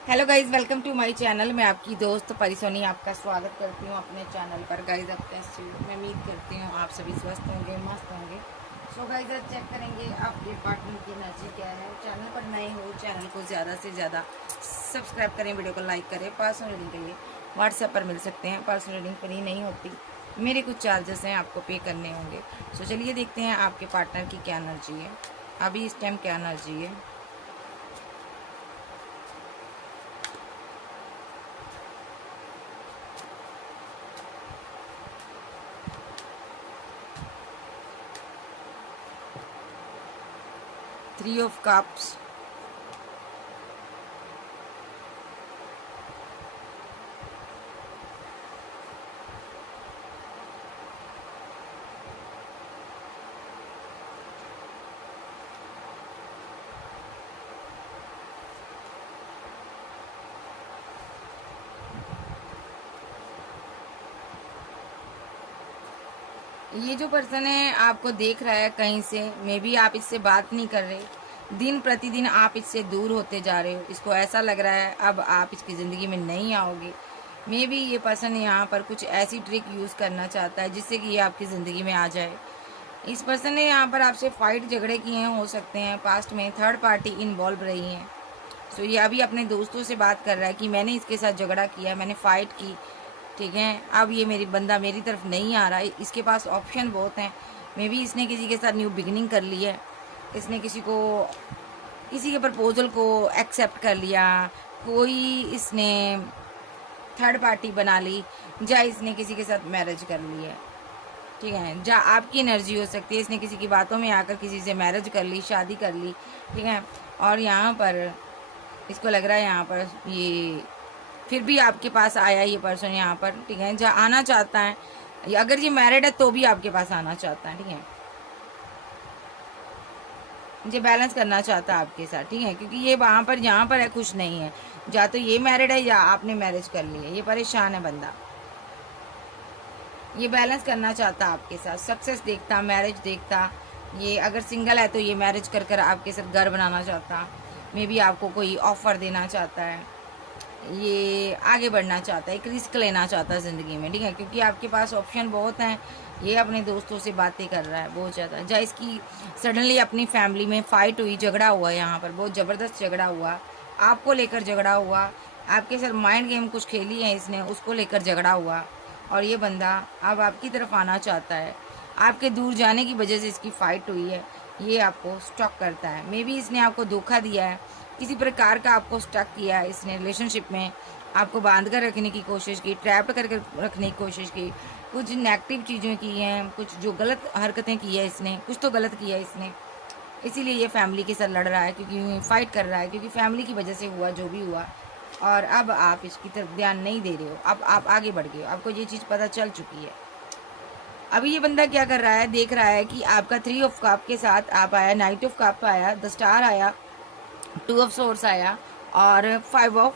Hello guys, welcome to my channel. मैं आपकी दोस्त परिसोनी आपका स्वागत करती हूँ अपने चैनल पर। गाइज अब कैसे हो? मैं उम्मीद करती हूँ आप सभी स्वस्थ होंगे, मस्त होंगे। सो गाइज आज चेक करेंगे आपके पार्टनर की एनर्जी क्या है। चैनल पर नए हो, चैनल को ज़्यादा से ज़्यादा सब्सक्राइब करें, वीडियो को लाइक करें। पर्सनल रीडिंग के लिए व्हाट्सएप पर मिल सकते हैं। पर्सनल रीडिंग फ्री नहीं होती, मेरे कुछ चार्जेस हैं, आपको पे करने होंगे। सो चलिए देखते हैं आपके पार्टनर की क्या एनर्जी है, अभी इस टाइम क्या एनर्जी है। 3 of Cups, ये जो पर्सन है आपको देख रहा है कहीं से, मे बी आप इससे बात नहीं कर रहे, दिन प्रतिदिन आप इससे दूर होते जा रहे हो। इसको ऐसा लग रहा है अब आप इसकी ज़िंदगी में नहीं आओगे। मे बी ये पर्सन यहाँ पर कुछ ऐसी ट्रिक यूज़ करना चाहता है जिससे कि ये आपकी ज़िंदगी में आ जाए। इस पर्सन ने यहाँ पर आपसे फाइट झगड़े किए हैं, हो सकते हैं पास्ट में थर्ड पार्टी इन्वॉल्व रही है। सो ये अभी अपने दोस्तों से बात कर रहा है कि मैंने इसके साथ झगड़ा किया, मैंने फाइट की, ठीक है, अब ये मेरी बंदा मेरी तरफ नहीं आ रहा है। इसके पास ऑप्शन बहुत हैं। मे बी इसने किसी के साथ न्यू बिगिनिंग कर ली है, इसने किसी के प्रपोजल को एक्सेप्ट कर लिया, कोई इसने थर्ड पार्टी बना ली, या इसने किसी के साथ मैरिज कर ली है, ठीक है। जहाँ आपकी एनर्जी हो सकती है, इसने किसी की बातों में आकर किसी से मैरिज कर ली, शादी कर ली, ठीक है। और यहाँ पर इसको लग रहा है यहाँ पर ये फिर भी आपके पास आया ये पर्सन यहाँ पर, ठीक है, जहाँ आना चाहता है। अगर ये मैरिड है तो भी आपके पास आना चाहता है, ठीक है, ये बैलेंस करना चाहता है आपके साथ, ठीक है, क्योंकि ये वहाँ पर जहाँ पर है खुश नहीं है। या तो ये मैरिड है या आपने मैरिज कर ली है, ये परेशान है बंदा। ये बैलेंस करना चाहता आपके साथ, सक्सेस देखता, मैरिज देखता। ये अगर सिंगल है तो ये मैरिज कर कर आपके साथ घर बनाना चाहता, मे बी आपको कोई ऑफर देना चाहता है, ये आगे बढ़ना चाहता है, एक रिस्क लेना चाहता है ज़िंदगी में, ठीक है, क्योंकि आपके पास ऑप्शन बहुत हैं। ये अपने दोस्तों से बातें कर रहा है बहुत ज़्यादा। जहाँ इसकी सडनली अपनी फैमिली में फ़ाइट हुई, झगड़ा हुआ, यहाँ पर बहुत ज़बरदस्त झगड़ा हुआ, आपको लेकर झगड़ा हुआ, आपके साथ माइंड गेम कुछ खेली है इसने, उसको लेकर झगड़ा हुआ। और ये बंदा अब आपकी तरफ आना चाहता है। आपके दूर जाने की वजह से इसकी फ़ाइट हुई है, ये आपको स्टॉक करता है। मे बी इसने आपको धोखा दिया है, किसी प्रकार का आपको स्टक किया है इसने रिलेशनशिप में, आपको बांध कर रखने की कोशिश की, ट्रैप करके रखने की कोशिश की, कुछ नेगेटिव चीज़ें की हैं, कुछ जो गलत हरकतें की है इसने, कुछ तो गलत किया है इसने। इसीलिए ये फैमिली के साथ लड़ रहा है, क्योंकि फाइट कर रहा है, क्योंकि फैमिली की वजह से हुआ जो भी हुआ। और अब आप इसकी तरफ ध्यान नहीं दे रहे हो, अब आप आगे बढ़ गए हो, आपको ये चीज़ पता चल चुकी है। अभी ये बंदा क्या कर रहा है, देख रहा है कि आपका 3 of Cup के साथ आप आया, Knight of Cup आया, द स्टार आया, 2 of Swords आया, और 5 of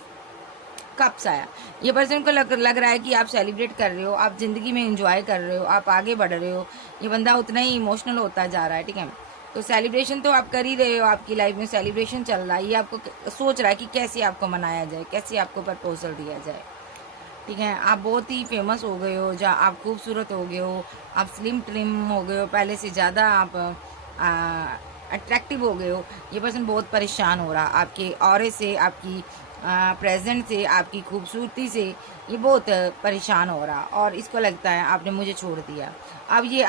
Cups आया। ये पर्सन को लग रहा है कि आप सेलिब्रेट कर रहे हो, आप ज़िंदगी में इंजॉय कर रहे हो, आप आगे बढ़ रहे हो। ये बंदा उतना ही इमोशनल होता जा रहा है, ठीक है। तो सेलिब्रेशन तो आप कर ही रहे हो, आपकी लाइफ में सेलिब्रेशन चल रहा है। ये आपको सोच रहा है कि कैसे आपको मनाया जाए, कैसे आपको प्रपोजल दिया जाए, ठीक है। आप बहुत ही फेमस हो गए हो, जहाँ आप खूबसूरत हो गए हो, आप स्लिम ट्रिम हो गए हो, पहले से ज़्यादा आप अट्रैक्टिव हो गए हो। ये पर्सन बहुत परेशान हो रहा आपके ऑरे से, आपकी प्रेजेंट से, आपकी खूबसूरती से। ये बहुत परेशान हो रहा, और इसको लगता है आपने मुझे छोड़ दिया। अब ये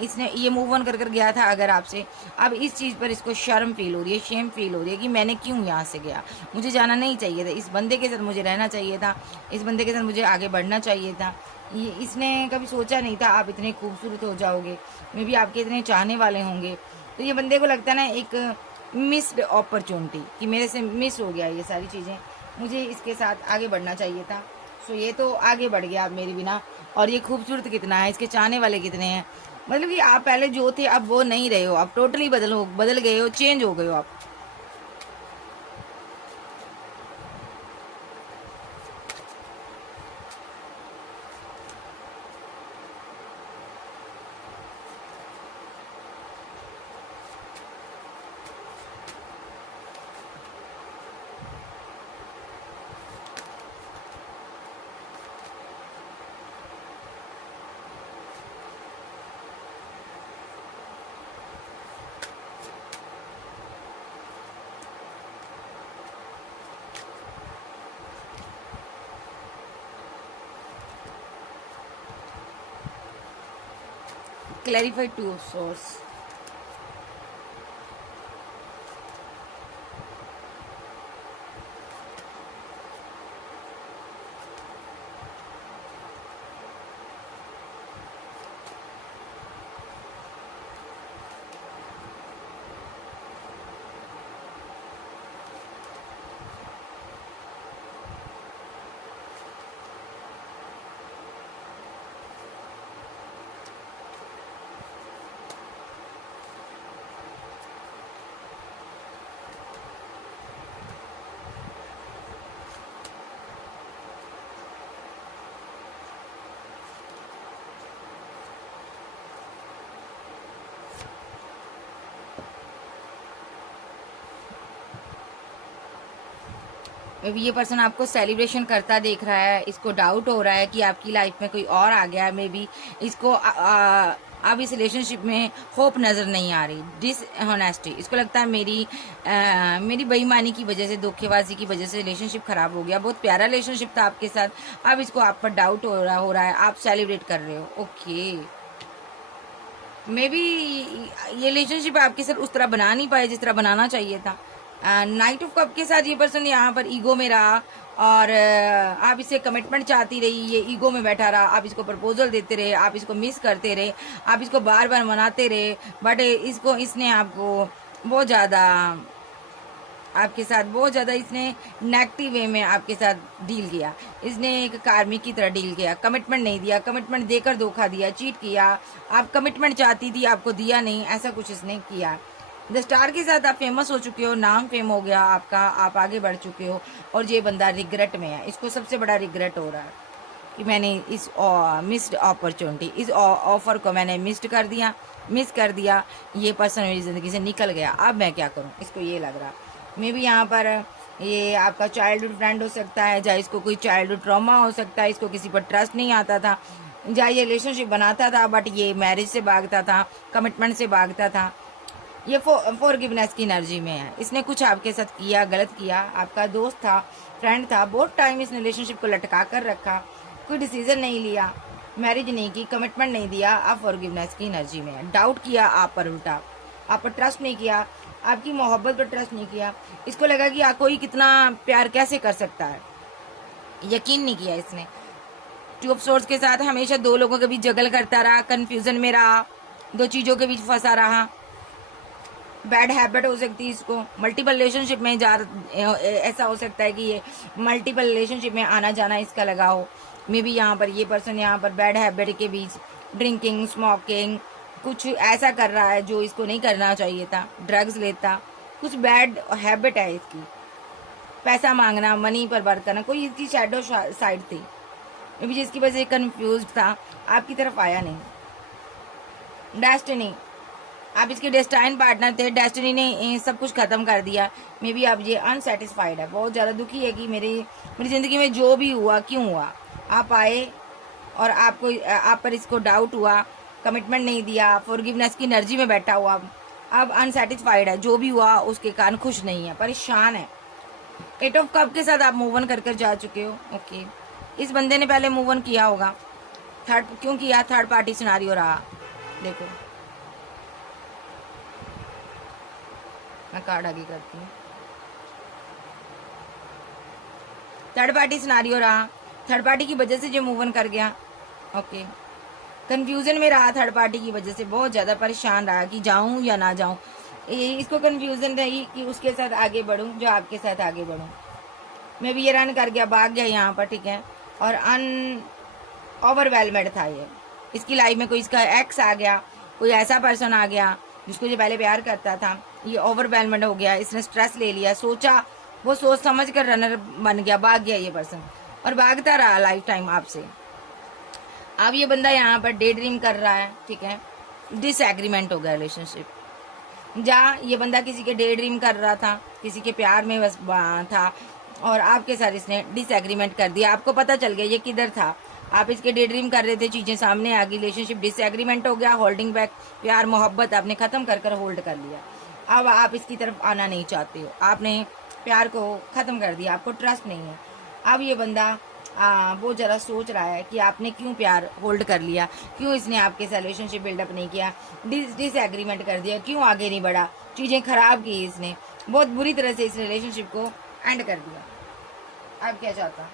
इसने ये मूव ऑन कर गया था अगर आपसे, अब इस चीज़ पर इसको शर्म फील हो रही है, शेम फील हो रही है कि मैंने क्यों यहाँ से गया, मुझे जाना नहीं चाहिए था, इस बंदे के साथ मुझे रहना चाहिए था, इस बंदे के साथ मुझे आगे बढ़ना चाहिए था। ये इसने कभी सोचा नहीं था आप इतने खूबसूरत हो जाओगे, मे बी आपके इतने चाहने वाले होंगे। तो ये बंदे को लगता है ना एक मिस्ड अपॉर्चुनिटी कि मेरे से मिस हो गया ये सारी चीज़ें, मुझे इसके साथ आगे बढ़ना चाहिए था। सो ये तो आगे बढ़ गया अब मेरे बिना। और ये खूबसूरत कितना है, इसके चाहने वाले कितने हैं, मतलब कि आप पहले जो थे अब वो नहीं रहे हो, आप टोटली बदल गए हो, चेंज हो गए हो आप। Clarified to source. Maybe ये पर्सन आपको सेलिब्रेशन करता देख रहा है, इसको डाउट हो रहा है कि आपकी लाइफ में कोई और आ गया। मे बी इसको अब इस रिलेशनशिप में होप नज़र नहीं आ रही, डिसऑनेस्टी। इसको लगता है मेरी बेईमानी की वजह से, धोखेबाजी की वजह से रिलेशनशिप खराब हो गया। बहुत प्यारा रिलेशनशिप था आपके साथ, अब इसको आप पर डाउट हो रहा है, आप सेलिब्रेट कर रहे हो। ओके, मे बी ये रिलेशनशिप आपके साथ उस तरह बना नहीं पाए जिस तरह बनाना चाहिए था। नाइट ऑफ कप के साथ ये पर्सन यहाँ पर ईगो में रहा और आप इससे कमिटमेंट चाहती रही, ये ईगो में बैठा रहा। आप इसको प्रपोजल देते रहे, आप इसको मिस करते रहे, आप इसको बार बार मनाते रहे, बट इसने आपको बहुत ज़्यादा, आपके साथ बहुत ज़्यादा इसने नेगेटिव वे में आपके साथ डील किया। इसने एक कार्मिक की तरह डील किया, कमिटमेंट नहीं दिया, कमिटमेंट देकर धोखा दिया, चीट किया। आप कमिटमेंट चाहती थी, आपको दिया नहीं, ऐसा कुछ इसने किया। द स्टार के साथ आप फेमस हो चुके हो, नाम फेम हो गया आपका, आप आगे बढ़ चुके हो और ये बंदा रिग्रेट में है। इसको सबसे बड़ा रिग्रेट हो रहा है कि मैंने इस मिस्ड अपॉर्चुनिटी, इस ऑफर को मैंने मिस कर दिया। ये पर्सन मेरी ज़िंदगी से निकल गया, अब मैं क्या करूं, इसको ये लग रहा। मे बी यहाँ पर ये आपका चाइल्डहुड फ्रेंड हो सकता है, या इसको कोई चाइल्डहुड ट्रॉमा हो सकता है, इसको किसी पर ट्रस्ट नहीं आता था, या ये रिलेशनशिप बनाता था बट ये मैरिज से भागता था, कमिटमेंट से भागता था। ये फॉरगिवनेस की एनर्जी में है। इसने कुछ आपके साथ किया, गलत किया, आपका दोस्त था, फ्रेंड था, बहुत टाइम इस रिलेशनशिप को लटका कर रखा, कोई डिसीजन नहीं लिया, मैरिज नहीं की, कमिटमेंट नहीं दिया। आप फॉरगिवनेस की एनर्जी में है। डाउट किया आप पर, उल्टा आप पर ट्रस्ट नहीं किया, आपकी मोहब्बत पर ट्रस्ट नहीं किया। इसको लगा कि कोई कितना प्यार कैसे कर सकता है, यकीन नहीं किया इसने। टू ऑफ सोर्ड्स के साथ हमेशा दो लोगों के बीच जगल करता रहा, कंफ्यूजन में रहा, दो चीज़ों के बीच फंसा रहा। बैड हैबिट हो सकती है इसको, मल्टीपल रिलेशनशिप में ऐसा हो सकता है कि ये मल्टीपल रिलेशनशिप में आना जाना इसका लगा हो। मे बी यहाँ पर ये पर्सन यहाँ पर बैड हैबिट के बीच ड्रिंकिंग, स्मोकिंग, कुछ ऐसा कर रहा है जो इसको नहीं करना चाहिए था, ड्रग्स लेता, कुछ बैड हैबिट है इसकी। पैसा मांगना, मनी पर वर्क करना, कोई इसकी शैडो साइड थी मे बी जिसकी वजह से कन्फ्यूज था, आपकी तरफ आया नहीं। डेस्टिनी, आप इसके डेस्टाइन पार्टनर थे, डेस्टिनी ने सब कुछ खत्म कर दिया। मे बी आप ये अनसेटिस्फाइड है, बहुत ज़्यादा दुखी है कि मेरी ज़िंदगी में जो भी हुआ क्यों हुआ। आप आए और आप पर इसको डाउट हुआ, कमिटमेंट नहीं दिया, फॉरगिवनेस की एनर्जी में बैठा हुआ, अब अनसेटिस्फाइड है, जो भी हुआ उसके कारण खुश नहीं है, परेशान है। एट ऑफ कप के साथ आप मूव ऑन कर जा चुके हो। ओके, इस बंदे ने पहले मूव ऑन किया होगा, क्यों किया? थर्ड पार्टी सिनारियो रहा। देखो मैं कार्ड आगे करती हूँ। थर्ड पार्टी सिनारियो रहा, थर्ड पार्टी की वजह से जो मूव ऑन कर गया। ओके, कंफ्यूजन में रहा, थर्ड पार्टी की वजह से बहुत ज़्यादा परेशान रहा कि जाऊं या ना जाऊं। इसको कंफ्यूजन रही कि उसके साथ आगे बढ़ूं जो आपके साथ आगे बढ़ूं। मैं भी ये रन कर गया, भाग गया यहाँ पर, ठीक है। और ओवरवेलमेड था ये, इसकी लाइफ में कोई इसका एक्स आ गया, कोई ऐसा पर्सन आ गया जिसको जो पहले प्यार करता था, ये ओवरवेलमेड हो गया, इसने स्ट्रेस ले लिया, सोचा, वो सोच समझ कर रनर बन गया, भाग गया ये पर्सन और भागता रहा लाइफ टाइम आपसे। अब ये बंदा यहाँ पर डे ड्रीम कर रहा है, ठीक है। डिसएग्रीमेंट हो गया रिलेशनशिप, जहाँ ये बंदा किसी के डे ड्रीम कर रहा था, किसी के प्यार में बस था और आपके साथ इसने डिसएग्रीमेंट कर दिया। आपको पता चल गया ये किधर था, आप इसके डे ड्रीम कर रहे थे, चीज़ें सामने आ गई, रिलेशनशिप डिसएग्रीमेंट हो गया, होल्डिंग बैक, प्यार मोहब्बत आपने ख़त्म कर होल्ड कर लिया। अब आप इसकी तरफ आना नहीं चाहते हो, आपने प्यार को ख़त्म कर दिया, आपको ट्रस्ट नहीं है। अब ये बंदा बहुत ज़्यादा सोच रहा है कि आपने क्यों प्यार होल्ड कर लिया, क्यों इसने आपके साथ रिलेशनशिप बिल्डअप नहीं किया, डिसएग्रीमेंट कर दिया, क्यों आगे नहीं बढ़ा, चीज़ें खराब की इसने, बहुत बुरी तरह से इस रिलेशनशिप को एंड कर दिया। आप क्या चाहता?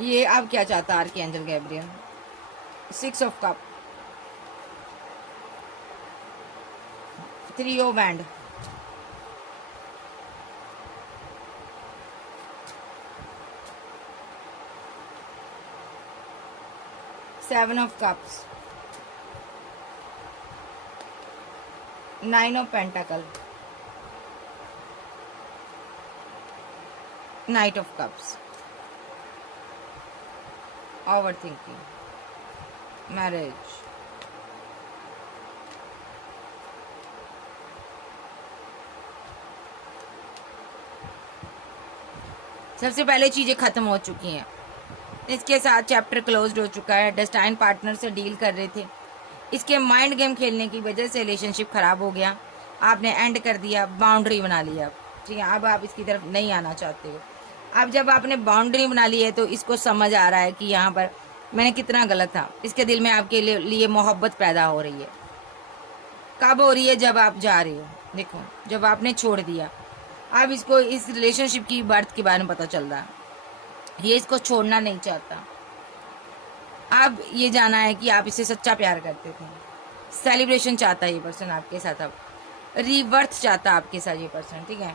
ये आप क्या चाहता archangel Gabriel? 6 of cup, 3 of wand, 7 of cups, 9 of pentacle, Knight of cups, overthinking, marriage, सबसे पहले चीजें खत्म हो चुकी हैं, इसके साथ चैप्टर क्लोज्ड हो चुका है। डेस्टाइन पार्टनर से डील कर रहे थे, इसके माइंड गेम खेलने की वजह से रिलेशनशिप खराब हो गया, आपने एंड कर दिया, बाउंड्री बना लिया, ठीक है। अब आप इसकी तरफ नहीं आना चाहते हो। अब जब आपने बाउंड्री बना ली है तो इसको समझ आ रहा है कि यहाँ पर मैंने कितना गलत था। इसके दिल में आपके लिए मोहब्बत पैदा हो रही है। कब हो रही है? जब आप जा रहे हो। देखो, जब आपने छोड़ दिया, अब इसको इस रिलेशनशिप की बर्थ के बारे में पता चल रहा है, ये इसको छोड़ना नहीं चाहता। अब ये जाना है कि आप इससे सच्चा प्यार करते थे, सेलिब्रेशन चाहता है ये पर्सन आपके साथ, अब रीबर्थ चाहता है आपके साथ ये पर्सन, ठीक है।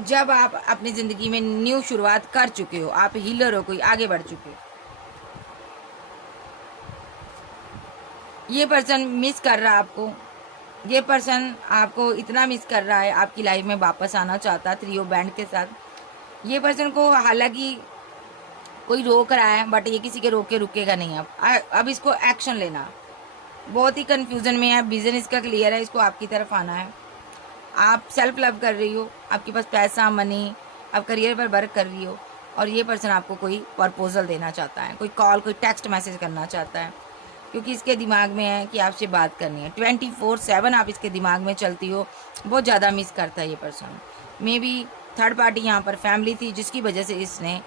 जब आप अपनी जिंदगी में न्यू शुरुआत कर चुके हो, आप हीलर हो, कोई आगे बढ़ चुके हो, ये पर्सन मिस कर रहा है आपको, ये पर्सन आपको इतना मिस कर रहा है, आपकी लाइफ में वापस आना चाहता है 3 ऑफ बैंड के साथ। ये पर्सन को हालांकि कोई रोक रहा है, बट ये किसी के रोक के रुकेगा नहीं। अब इसको एक्शन लेना, बहुत ही कंफ्यूजन में है, विजन इसका क्लियर है, इसको आपकी तरफ आना है। आप सेल्फ लव कर रही हो, आपके पास पैसा, मनी, आप करियर पर वर्क कर रही हो, और ये पर्सन आपको कोई प्रपोजल देना चाहता है, कोई कॉल, कोई टेक्स्ट मैसेज करना चाहता है, क्योंकि इसके दिमाग में है कि आपसे बात करनी है। 24/7 आप इसके दिमाग में चलती हो, बहुत ज़्यादा मिस करता है ये person. May be third party यहाँ पर फैमिली थी, जिसकी वजह से इसने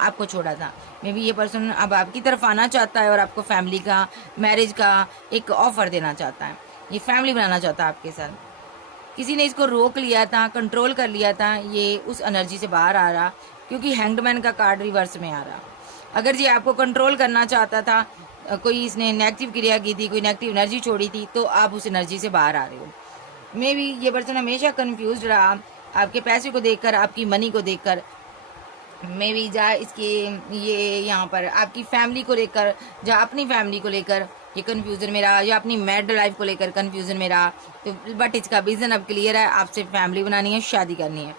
आपको छोड़ा था। मे बी ये पर्सन अब आपकी तरफ आना चाहता है और आपको फैमिली का, मैरिज का एक ऑफर देना चाहता है, ये फैमिली बनाना चाहता है आपके साथ। किसी ने इसको रोक लिया था, कंट्रोल कर लिया था, ये उस एनर्जी से बाहर आ रहा, क्योंकि हैंगडमैन का कार्ड रिवर्स में आ रहा। अगर ये आपको कंट्रोल करना चाहता था, कोई इसने नेगेटिव क्रिया की थी, कोई नेगेटिव एनर्जी छोड़ी थी, तो आप उस एनर्जी से बाहर आ रहे हो। मे बी ये पर्सन हमेशा कंफ्यूज रहा आपके पैसे को देखकर, आपकी मनी को देखकर। मे बी जहाँ इसके ये यहाँ पर आपकी फैमिली को लेकर, जहाँ अपनी फैमिली को लेकर ये कंफ्यूजन में रहा, या अपनी मैरिड लाइफ को लेकर कंफ्यूजन में रहा, तो बट इसका विजन अब क्लियर है, आपसे फैमिली बनानी है, शादी करनी है।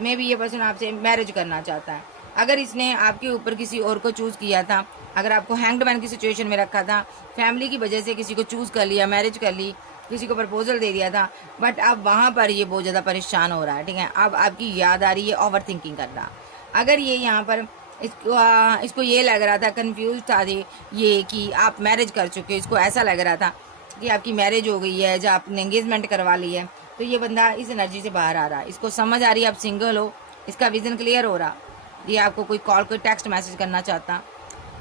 मे बी ये पर्सन आपसे मैरिज करना चाहता है। अगर इसने आपके ऊपर किसी और को चूज़ किया था, अगर आपको हैंग्ड की सिचुएशन में रखा था, फैमिली की वजह से किसी को चूज़ कर लिया, मैरिज कर ली, किसी को प्रपोजल दे दिया था, बट अब वहाँ पर ये बहुत ज़्यादा परेशान हो रहा है, ठीक है। अब आपकी याद आ रही है, ओवर थिंकिंग कर रहा। अगर ये यहाँ पर इसको ये लग रहा था, कंफ्यूज था ये कि आप मैरिज कर चुके हो, इसको ऐसा लग रहा था कि आपकी मैरिज हो गई है, जब आपने एंगेजमेंट करवा ली है, तो ये बंदा इस एनर्जी से बाहर आ रहा है। इसको समझ आ रही है आप सिंगल हो, इसका विजन क्लियर हो रहा, ये आपको कोई कॉल, कोई टेक्स्ट मैसेज करना चाहता,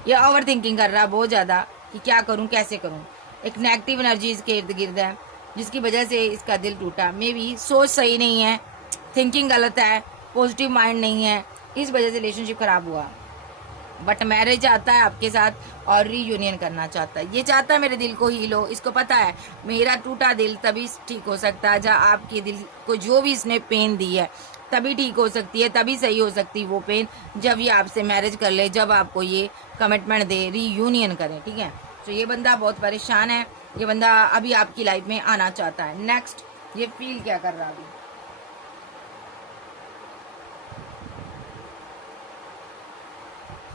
ये ओवर थिंकिंग कर रहा बहुत ज़्यादा कि क्या करूँ, कैसे करूँ। एक नेगेटिव एनर्जी इसके इर्द गिर्द है, जिसकी वजह से इसका दिल टूटा। मे बी सोच सही नहीं है, थिंकिंग गलत है, पॉजिटिव माइंड नहीं है, इस वजह से रिलेशनशिप खराब हुआ। बट मैरिज आता है आपके साथ और रीयूनियन करना चाहता है। ये चाहता है मेरे दिल को हील हो, इसको पता है मेरा टूटा दिल तभी ठीक हो सकता है, जहाँ आपके दिल को जो भी इसने पेन दी है तभी ठीक हो सकती है, तभी सही हो सकती है वो पेन, जब ये आपसे मैरिज कर ले, जब आपको ये कमिटमेंट दे, रीयूनियन करें, ठीक है। तो ये बंदा बहुत परेशान है, ये बंदा अभी आपकी लाइफ में आना चाहता है। नेक्स्ट, ये फील क्या कर रहा है अभी,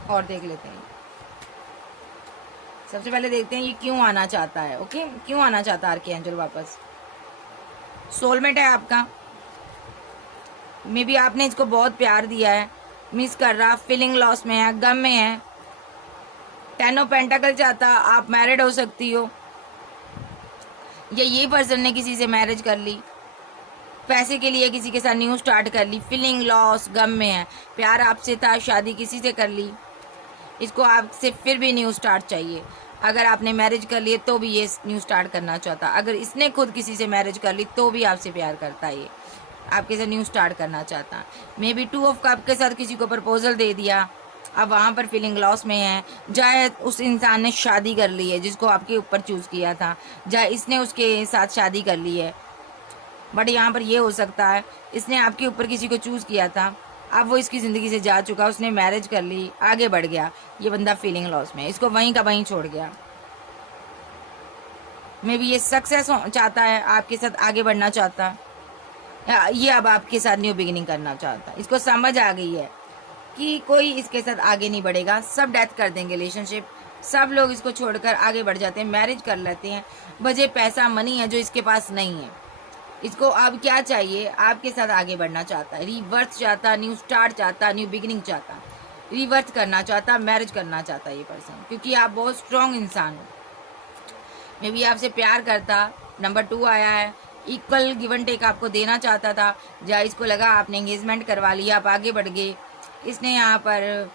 और देख लेते हैं। सबसे पहले देखते हैं ये क्यों आना चाहता है। ओके, क्यों आना चाहता है आर्कएंजल वापस? सोलमेट है आपका, मे बी आपने इसको बहुत प्यार दिया है, मिस कर रहा, फीलिंग लॉस में है, गम में है। 10 ऑफ पेंटाकल चाहता, आप मैरिड हो सकती हो, या ये पर्सन ने किसी से मैरिज कर ली, पैसे के लिए किसी के साथ न्यू स्टार्ट कर ली, फीलिंग लॉस, गम में है, प्यार आपसे था, शादी किसी से कर ली, इसको आपसे फिर भी न्यू स्टार्ट चाहिए। अगर आपने मैरिज कर लिए तो भी ये न्यू स्टार्ट करना चाहता, अगर इसने खुद किसी से मैरिज कर ली तो भी आपसे प्यार करता है, ये आपके साथ न्यू स्टार्ट करना चाहता। मे बी 2 ऑफ कप के साथ किसी को प्रपोजल दे दिया, अब वहाँ पर फीलिंग लॉस में है। चाहे उस इंसान ने शादी कर ली है जिसको आपके ऊपर चूज़ किया था, चाहे इसने उसके साथ शादी कर ली है, बट यहाँ पर ये हो सकता है इसने आपके ऊपर किसी को चूज़ किया था, अब वो इसकी ज़िंदगी से जा चुका, उसने मैरिज कर ली, आगे बढ़ गया, ये बंदा फीलिंग लॉस में, इसको वहीं का वहीं छोड़ गया। मे बी ये सक्सेस चाहता है, आपके साथ आगे बढ़ना चाहता, ये अब आपके साथ न्यू बिगिनिंग करना चाहता। इसको समझ आ गई है कि कोई इसके साथ आगे नहीं बढ़ेगा, सब डेथ कर देंगे रिलेशनशिप, सब लोग इसको छोड़कर आगे बढ़ जाते हैं, मैरिज कर लेते हैं, वजह पैसा मनी है जो इसके पास नहीं है। इसको अब क्या चाहिए, आपके साथ आगे बढ़ना चाहता है, रिवर्थ चाहता, न्यू स्टार्ट चाहता, न्यू बिगिनिंग चाहता, रिवर्थ करना चाहता, मैरिज करना चाहता ये पर्सन, क्योंकि आप बहुत स्ट्रॉन्ग इंसान हो। मे बी आपसे प्यार करता, नंबर 2 आया है, इक्वल गिव एंड टेक आपको देना चाहता था, या इसको लगा आपने एंगेजमेंट करवा लिया, आप आगे बढ़ गए, इसने यहाँ पर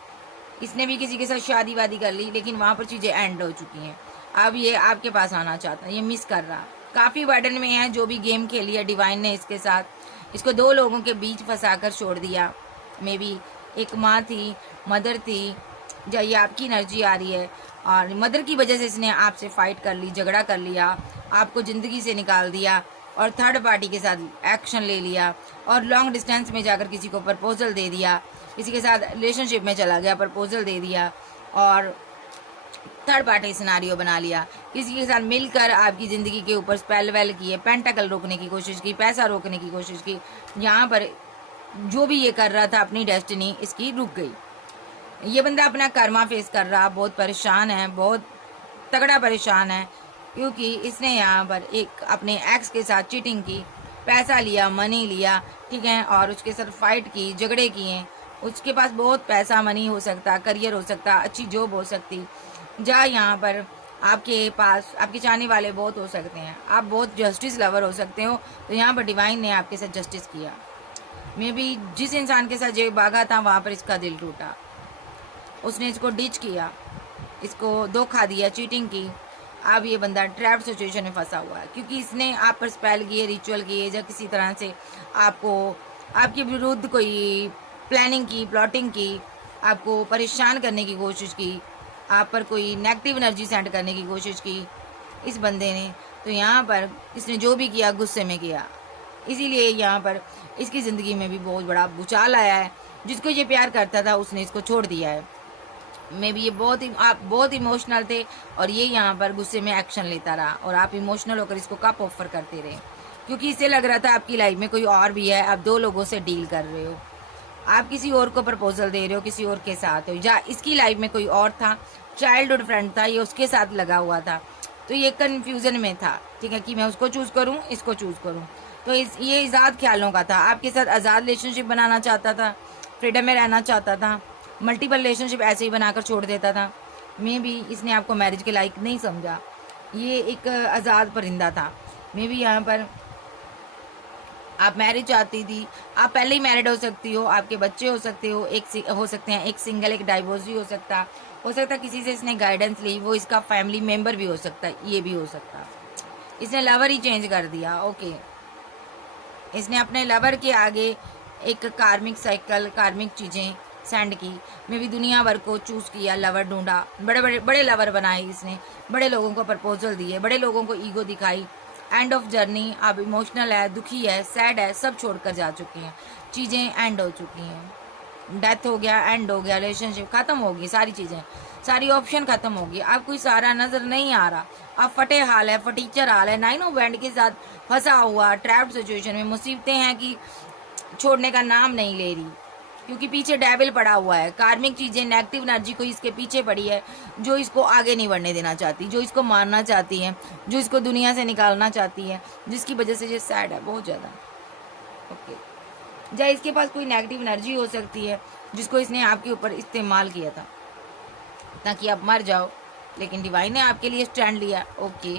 इसने भी किसी के साथ शादी वादी कर ली, लेकिन वहाँ पर चीज़ें एंड हो चुकी हैं, अब ये आपके पास आना चाहता है, ये मिस कर रहा, काफ़ी बर्डन में है। जो भी गेम खेली है डिवाइन ने इसके साथ, इसको 2 लोगों के बीच फंसा कर छोड़ दिया। मे बी एक माँ थी, मदर थी, या ये आपकी एनर्जी आ रही है, और मदर की वजह से इसने आपसे फाइट कर ली, झगड़ा कर लिया, आपको ज़िंदगी से निकाल दिया, और थर्ड पार्टी के साथ एक्शन ले लिया, और लॉन्ग डिस्टेंस में जाकर किसी को प्रपोजल दे दिया, किसी के साथ रिलेशनशिप में चला गया, प्रपोजल दे दिया, और थर्ड पार्टी सिनारियो बना लिया, किसी के साथ मिलकर आपकी ज़िंदगी के ऊपर स्पेल वेल किए, पेंटाकल रोकने की कोशिश की, पैसा रोकने की कोशिश की, यहाँ पर जो भी ये कर रहा था अपनी डेस्टिनी इसकी रुक गई। ये बंदा अपना कर्मा फेस कर रहा, बहुत परेशान है, बहुत तगड़ा परेशान है, क्योंकि इसने यहाँ पर एक अपने एक्स के साथ चीटिंग की, पैसा लिया, मनी लिया, ठीक है, और उसके साथ फाइट की, झगड़े किए, उसके पास बहुत पैसा मनी हो सकता, करियर हो सकता, अच्छी जॉब हो सकती, जहाँ यहाँ पर आपके पास आपके चाहने वाले बहुत हो सकते हैं, आप बहुत जस्टिस लवर हो सकते हो, तो यहाँ पर डिवाइन ने आपके साथ जस्टिस किया। मे बी जिस इंसान के साथ जो भागा था वहाँ पर इसका दिल टूटा, उसने इसको डिच किया, इसको धोखा दिया, चीटिंग की, अब ये बंदा ट्रैप्ड सिचुएशन में फंसा हुआ है, क्योंकि इसने आप पर स्पेल किए, रिचुअल किए, या किसी तरह से आपको आपके विरुद्ध कोई प्लानिंग की, प्लॉटिंग की, आपको परेशान करने की कोशिश की, आप पर कोई नेगेटिव एनर्जी सेंड करने की कोशिश की इस बंदे ने। तो यहाँ पर इसने जो भी किया गुस्से में किया, इसीलिए यहाँ पर इसकी ज़िंदगी में भी बहुत बड़ा भूचाल आया है। जिसको ये प्यार करता था उसने इसको छोड़ दिया है। मे बी ये आप बहुत इमोशनल थे, और ये यहाँ पर गुस्से में एक्शन लेता रहा, और आप इमोशनल होकर इसको कप ऑफर करते रहे, क्योंकि इसे लग रहा था आपकी लाइफ में कोई और भी है, आप 2 लोगों से डील कर रहे हो, आप किसी और को प्रपोजल दे रहे हो, किसी और के साथ हो, या इसकी लाइफ में कोई और था, चाइल्डहुड फ्रेंड था, ये उसके साथ लगा हुआ था, तो ये कन्फ्यूज़न में था, ठीक है, कि मैं उसको चूज़ करूँ, इसको चूज़ करूँ। तो ये आज़ाद ख्यालों का था, आपके साथ आज़ाद रिलेशनशिप बनाना चाहता था, फ्रीडम में रहना चाहता था, मल्टीपल रिलेशनशिप ऐसे ही बनाकर छोड़ देता था। मे बी इसने आपको मैरिज के लायक नहीं समझा, ये एक आज़ाद परिंदा था। मे बी यहाँ पर आप मैरिज चाहती थी, आप पहले ही मैरिड हो सकती हो, आपके बच्चे हो सकते हो, एक हो सकते हैं, एक सिंगल, एक डाइवोर्स भी हो सकता किसी से इसने गाइडेंस ली, वो इसका फैमिली मेंबर भी हो सकता है, ये भी हो सकता। इसने लवर ही चेंज कर दिया, ओके, इसने अपने लवर के आगे एक कार्मिक साइकिल, कार्मिक चीज़ें सेंड की, मैं भी दुनिया भर को चूज़ किया, लवर ढूंढा, बड़े लवर बनाए इसने, बड़े लोगों को प्रपोजल दिए, बड़े लोगों को ईगो दिखाई। एंड ऑफ जर्नी, अब इमोशनल है, दुखी है, सैड है, सब छोड़कर जा चुके हैं, चीज़ें एंड हो चुकी हैं, डेथ हो गया, एंड हो गया, रिलेशनशिप ख़त्म होगी, सारी चीज़ें, सारी ऑप्शन ख़त्म होगी, आप कोई सहारा नज़र नहीं आ रहा, अब फटे हाल है, फटीचर हाल है, 9 ऑफ बैंड के साथ फंसा हुआ, ट्रैप्ड सिचुएशन में, मुसीबतें हैं कि छोड़ने का नाम नहीं ले रही, क्योंकि पीछे डेविल पड़ा हुआ है, कार्मिक चीज़ें, नेगेटिव एनर्जी कोई इसके पीछे पड़ी है, जो इसको आगे नहीं बढ़ने देना चाहती, जो इसको मारना चाहती है, जो इसको दुनिया से निकालना चाहती है, जिसकी वजह से ये सैड है बहुत ज़्यादा, ओके। या इसके पास कोई नेगेटिव एनर्जी हो सकती है जिसको इसने आपके ऊपर इस्तेमाल किया था ताकि आप मर जाओ, लेकिन डिवाइन ने आपके लिए स्टैंड लिया, ओके।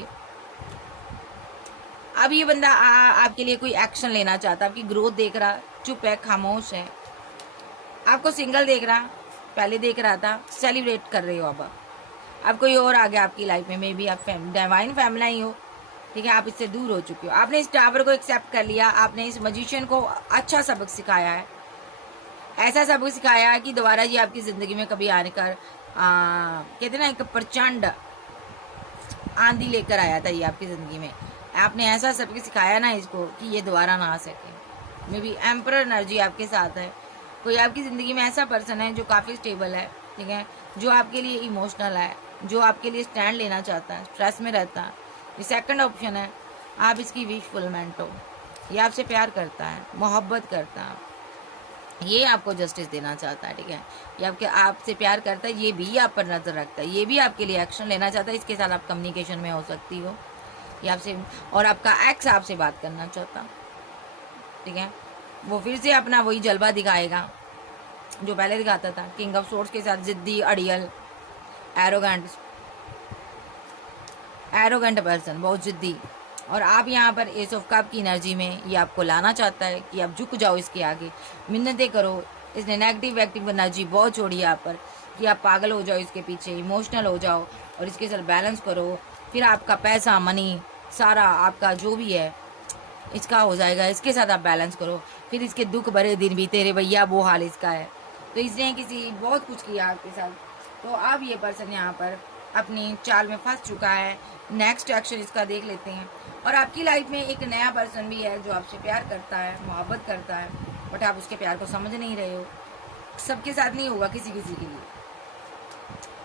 अब ये बंदा आपके लिए कोई एक्शन लेना चाहता है, आपकी ग्रोथ देख रहा, चुप है, खामोश है, आपको सिंगल देख रहा, पहले देख रहा था, सेलिब्रेट कर रहे हो। अब कोई और आ गया आपकी लाइफ में, मे बी आप डिवाइन फैमिली ही हो, ठीक है, आप इससे दूर हो चुके हो, आपने इस टावर को एक्सेप्ट कर लिया, आपने इस मजिशियन को अच्छा सबक सिखाया है, ऐसा सबक सिखाया है कि दोबारा ये आपकी जिंदगी में कभी आने कर कहते ना एक प्रचंड आंधी लेकर आया था ये आपकी जिंदगी में, आपने ऐसा सबक सिखाया ना इसको कि ये दोबारा ना आ सके। मे बी एम्परर एनर्जी आपके साथ है, कोई आपकी ज़िंदगी में ऐसा पर्सन है जो काफ़ी स्टेबल है, ठीक है, जो आपके लिए इमोशनल है, जो आपके लिए स्टैंड लेना चाहता है, स्ट्रेस में रहता है। ये सेकंड ऑप्शन है, आप इसकी विश फुलमेंट हो, ये आपसे प्यार करता है, मोहब्बत करता है, ये आपको जस्टिस देना चाहता है, ठीक है, ये आपसे प्यार करता है, ये भी आप पर नज़र रखता है, ये भी आपके लिए एक्शन लेना चाहता है, इसके साथ आप कम्युनिकेशन में हो सकती हो, ये आपसे, और आपका एक्स आपसे बात करना चाहता, ठीक है, वो फिर से अपना वही जलवा दिखाएगा जो पहले दिखाता था, किंग ऑफ सोर्ड्स के साथ, जिद्दी, अड़ियल, एरोगेंट पर्सन, बहुत जिद्दी, और आप यहाँ पर एस ऑफ कप की एनर्जी में ये आपको लाना चाहता है कि आप झुक जाओ इसके आगे, मिन्नतें करो, इसने नेगेटिव एक्टिव एनर्जी बहुत छोड़ी यहाँ पर कि आप पागल हो जाओ इसके पीछे, इमोशनल हो जाओ और इसके साथ बैलेंस करो, फिर आपका पैसा, मनी, सारा आपका जो भी है इसका हो जाएगा, इसके साथ आप बैलेंस करो, फिर इसके दुख भरे दिन भी तेरे भैया वो हाल इसका है। तो इसने किसी बहुत कुछ किया आपके साथ, तो अब ये पर्सन यहाँ पर अपनी चाल में फंस चुका है। नेक्स्ट एक्शन इसका देख लेते हैं। और आपकी लाइफ में एक नया पर्सन भी है जो आपसे प्यार करता है, मोहब्बत करता है, बट आप उसके प्यार को समझ नहीं रहे हो, सबके साथ नहीं होगा, किसी किसी के लिए।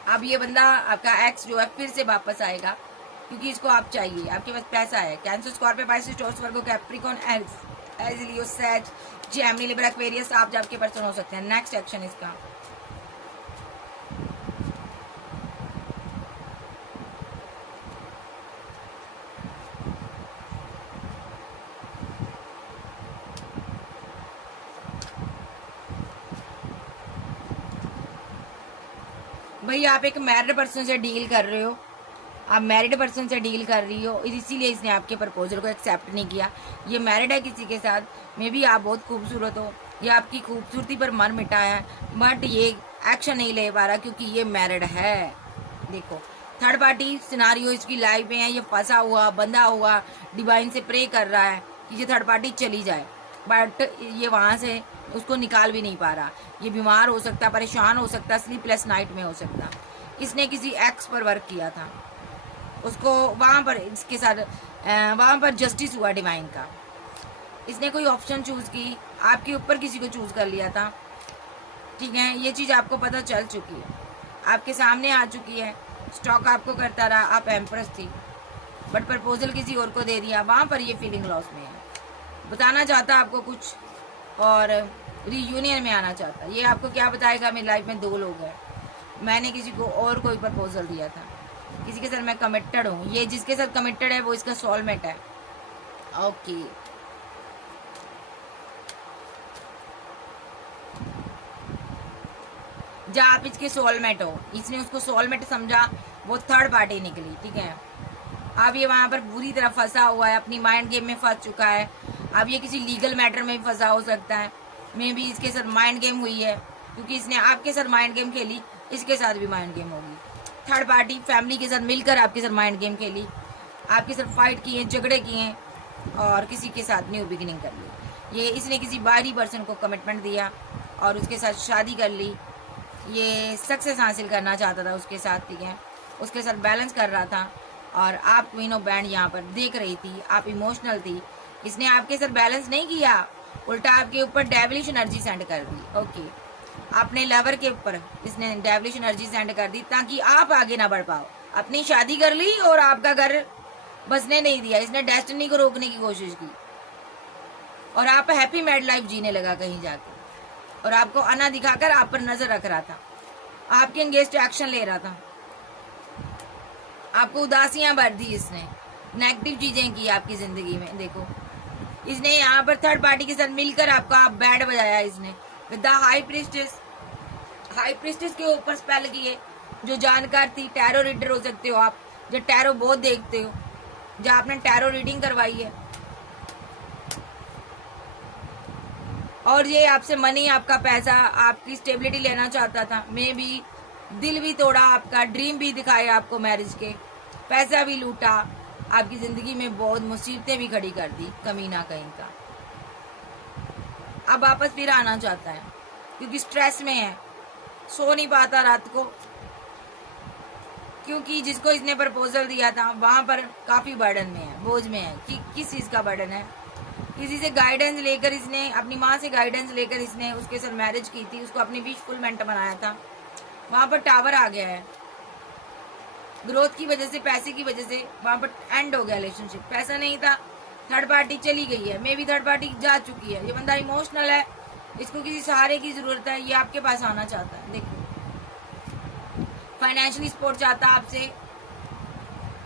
अब ये बंदा आपका एक्स जो है फिर से वापस आएगा क्योंकि इसको आप चाहिए, आपके पास पैसा है। कैंसर, स्कॉर्पियो, पाइसेस, टॉरस, वर्गो, कैप्रिकॉर्न, एरीज, लियो, सैज, जेमिनी, लिब्रा, एक्वेरियस, आप आपके पर्सन हो सकते हैं। नेक्स्ट एक्शन इसका, भाई आप एक मैरिड पर्सन से डील कर रहे हो, आप मैरिड पर्सन से डील कर रही हो, इसीलिए इसने आपके प्रपोजल को एक्सेप्ट नहीं किया। ये मैरिड है किसी के साथ, मे बी आप बहुत खूबसूरत हो, ये आपकी खूबसूरती पर मन मिटा है, बट ये एक्शन नहीं ले पा रहा क्योंकि ये मैरिड है। देखो, थर्ड पार्टी सिनारियो इसकी लाइफ में है, ये फंसा हुआ, बंधा हुआ, डिवाइन से प्रे कर रहा है कि ये थर्ड पार्टी चली जाए, बट ये वहाँ से उसको निकाल भी नहीं पा रहा। ये बीमार हो सकता, परेशान हो सकता, स्लीपलेस नाइट में हो सकता। इसने किसी एक्स पर वर्क किया था, उसको वहाँ पर इसके साथ वहाँ पर जस्टिस हुआ डिवाइन का। इसने कोई ऑप्शन चूज की, आपके ऊपर किसी को चूज कर लिया था, ठीक है, ये चीज़ आपको पता चल चुकी है, आपके सामने आ चुकी है। स्टॉक आपको करता रहा, आप एम्प्रेस थी, बट प्रपोजल किसी और को दे दिया, वहाँ पर ये फीलिंग लॉस में है, बताना चाहता आपको कुछ और रीयूनियन में आना चाहता। ये आपको क्या बताएगा, मेरी लाइफ में 2 लोग हैं, मैंने किसी को और कोई प्रपोजल दिया था, किसी के साथ मैं कमिटेड हूँ, ये जिसके साथ कमिटेड है वो इसका सोलमेट है। ओके, जब आप इसके सोलमेट हो, इसने उसको सोलमेट समझा, वो थर्ड पार्टी निकली, ठीक है। अब ये वहाँ पर बुरी तरह फंसा हुआ है, अपनी माइंड गेम में फंस चुका है। अब ये किसी लीगल मैटर में भी फंसा हो सकता है, मे बी इसके साथ माइंड गेम हुई है क्योंकि इसने आपके साथ माइंड गेम खेली, इसके साथ भी माइंड गेम होगी। थर्ड पार्टी फैमिली के साथ मिलकर आपके साथ माइंड गेम खेली, आपके साथ फाइट किए, झगड़े किए और किसी के साथ न्यू बिगिनिंग कर ली। ये इसने किसी बाहरी पर्सन को कमिटमेंट दिया और उसके साथ शादी कर ली। ये सक्सेस हासिल करना चाहता था उसके साथ, ठीक है, उसके साथ बैलेंस कर रहा था और आप क्वीन ऑफ बैंड यहाँ पर देख रही थी, आप इमोशनल थी। इसने आपके साथ बैलेंस नहीं किया, उल्टा आपके ऊपर डेविलिश एनर्जी सेंड कर दी। ओके, अपने लवर के ऊपर इसने डेविलिश एनर्जी सेंड कर दी ताकि आप आगे ना बढ़ पाओ। अपनी शादी कर ली और आपका घर बसने नहीं दिया, इसने डेस्टिनी को रोकने की कोशिश की और आप हैप्पी मैरिड लाइफ जीने लगा कहीं जाकर, और आपको अना दिखाकर आप पर नजर रख रहा था, आपके अगेंस्ट एक्शन ले रहा था, आपको उदासियां भर दी, इसने नेगेटिव चीजें की आपकी जिंदगी में। देखो, इसने यहाँ पर थर्ड पार्टी के साथ मिलकर आपका बैंड बजाया इसने विद द हाई प्रिस्टेस के ऊपर स्पेल किए। जो जानकार थी, टैरो रीडर हो सकते हो आप, जो टैरो बहुत देखते हो, जहाँ आपने टैरो रीडिंग करवाई है, और ये आपसे मनी, आपका पैसा, आपकी स्टेबिलिटी लेना चाहता था। मे भी दिल भी तोड़ा आपका, ड्रीम भी दिखाए आपको मैरिज के, पैसा भी लूटा, आपकी जिंदगी में बहुत मुसीबतें भी खड़ी कर दी कमीना कहीं का। अब वापस फिर आना चाहता है क्योंकि स्ट्रेस में है, सो नहीं पाता रात को, क्योंकि जिसको इसने प्रपोजल दिया था वहां पर काफी बर्डन में है, बोझ में है। कि किस चीज का बर्डन है? किसी से गाइडेंस लेकर इसने, अपनी माँ से गाइडेंस लेकर इसने उसके साथ मैरिज की थी, उसको अपनी विश फुलमेंट बनाया था। वहां पर टावर आ गया है, ग्रोथ की वजह से, पैसे की वजह से वहां पर एंड हो गया रिलेशनशिप। पैसा नहीं था, थर्ड पार्टी चली गई है, मे भी थर्ड पार्टी जा चुकी है। ये बंदा इमोशनल है, इसको किसी सहारे की जरूरत है, ये आपके पास आना चाहता है। देखो, फाइनेंशियली सपोर्ट चाहता है आपसे,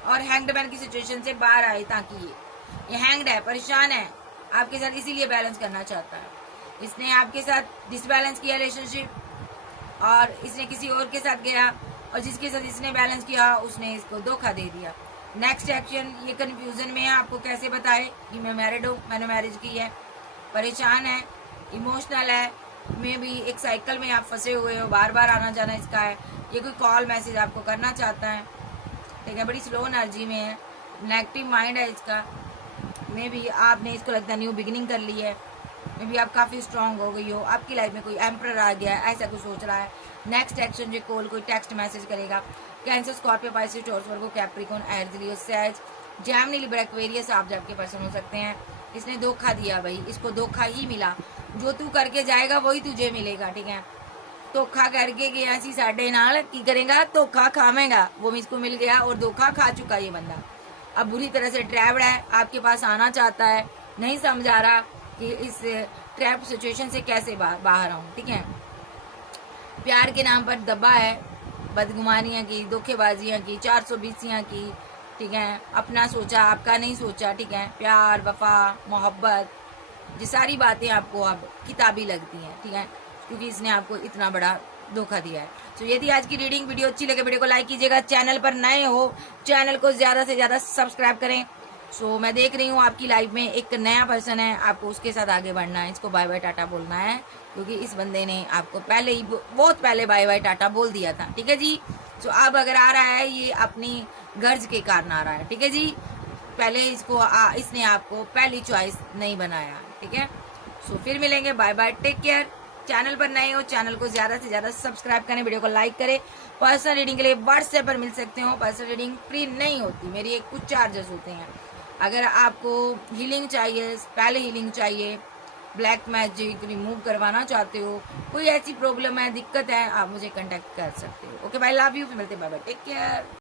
और हैंग्ड मैन की सिचुएशन से बाहर आए, ताकि ये हैंग्ड है, परेशान है आपके साथ, इसीलिए बैलेंस करना चाहता है। इसने आपके साथ डिसबैलेंस किया रिलेशनशिप, और इसने किसी और के साथ गया, और जिसके साथ इसने बैलेंस किया उसने इसको धोखा दे दिया। नेक्स्ट एक्शन, ये कंफ्यूजन में है, आपको कैसे बताए कि मैं मैरिड हूँ, मैंने मैरिज की है, परेशान है, इमोशनल है, मे भी एक साइकिल में आप फंसे हुए हो, बार बार आना जाना इसका है। ये कोई कॉल मैसेज आपको करना चाहता है, ठीक है, बड़ी स्लो एनर्जी में है, नेगेटिव माइंड है इसका। मे भी आपने इसको लगता है न्यू बिगिनिंग कर ली है, मे भी आप काफ़ी स्ट्रांग हो गई हो, आपकी लाइफ में कोई एम्परर आ गया है, ऐसा कुछ सोच रहा है। नेक्स्ट एक्शन, जो कॉल, कोई टेक्स्ट मैसेज करेगा। कैंसर, स्कॉर्पियो, पाइसेस, टॉरस, वर्गो, कैप्रिकॉर्न, एरीज, लियो, सैज, जेमिनी, लिब्रा, एक्वेरियस आप जब के पर्सन हो सकते हैं। इसने धोखा दिया भाई, इसको धोखा ही मिला। जो तू करके जाएगा वही तुझे मिलेगा, ठीक है। धोखा करके गया सी साढ़े नाल, की करेगा, धोखा खावेगा। वो इसको मिल गया और धोखा खा चुका ये बंदा। अब बुरी तरह से ट्रैप्ड है, आपके पास आना चाहता है, नहीं समझा रहा कि इस ट्रैप सिचुएशन से कैसे बाहर आऊं, ठीक है। प्यार के नाम पर दबा है, बदगुमानियां की, धोखेबाजियां की, 420 की, ठीक है। अपना सोचा, आपका नहीं सोचा, ठीक है। प्यार, वफा, मोहब्बत, ये सारी बातें आपको अब किताबी लगती हैं, ठीक है, क्योंकि इसने आपको इतना बड़ा धोखा दिया है। तो यदि आज की रीडिंग वीडियो अच्छी लगे, वीडियो को लाइक कीजिएगा। चैनल पर नए हो, चैनल को ज्यादा से ज्यादा सब्सक्राइब करें। सो मैं देख रही हूँ आपकी लाइफ में एक नया पर्सन है, आपको उसके साथ आगे बढ़ना है, इसको बाय बाय टाटा बोलना है, क्योंकि इस बंदे ने आपको पहले ही, बहुत पहले बाय बाय टाटा बोल दिया था, ठीक है जी। सो अब अगर आ रहा है, ये अपनी गर्ज के कारण आ रहा है, ठीक है जी। पहले इसने आपको पहली चॉइस नहीं बनाया, ठीक है। सो फिर मिलेंगे, bye bye, take care. Channel पर नए हो, चैनल को ज्यादा से ज्यादा सब्सक्राइब करें, वीडियो को लाइक करें। पर्सनल रीडिंग के लिए व्हाट्सएप पर मिल सकते हो। पर्सनल रीडिंग फ्री नहीं होती, मेरी एक कुछ चार्जेस होते हैं। अगर आपको हीलिंग चाहिए, पहले हीलिंग चाहिए, ब्लैक मैजिक रिमूव करवाना चाहते हो, कोई ऐसी प्रॉब्लम है, दिक्कत है, आप मुझे कांटेक्ट कर सकते हो। ओके बाय, लव यू, फिर मिलते हैं, बाय बाय, टेक केयर।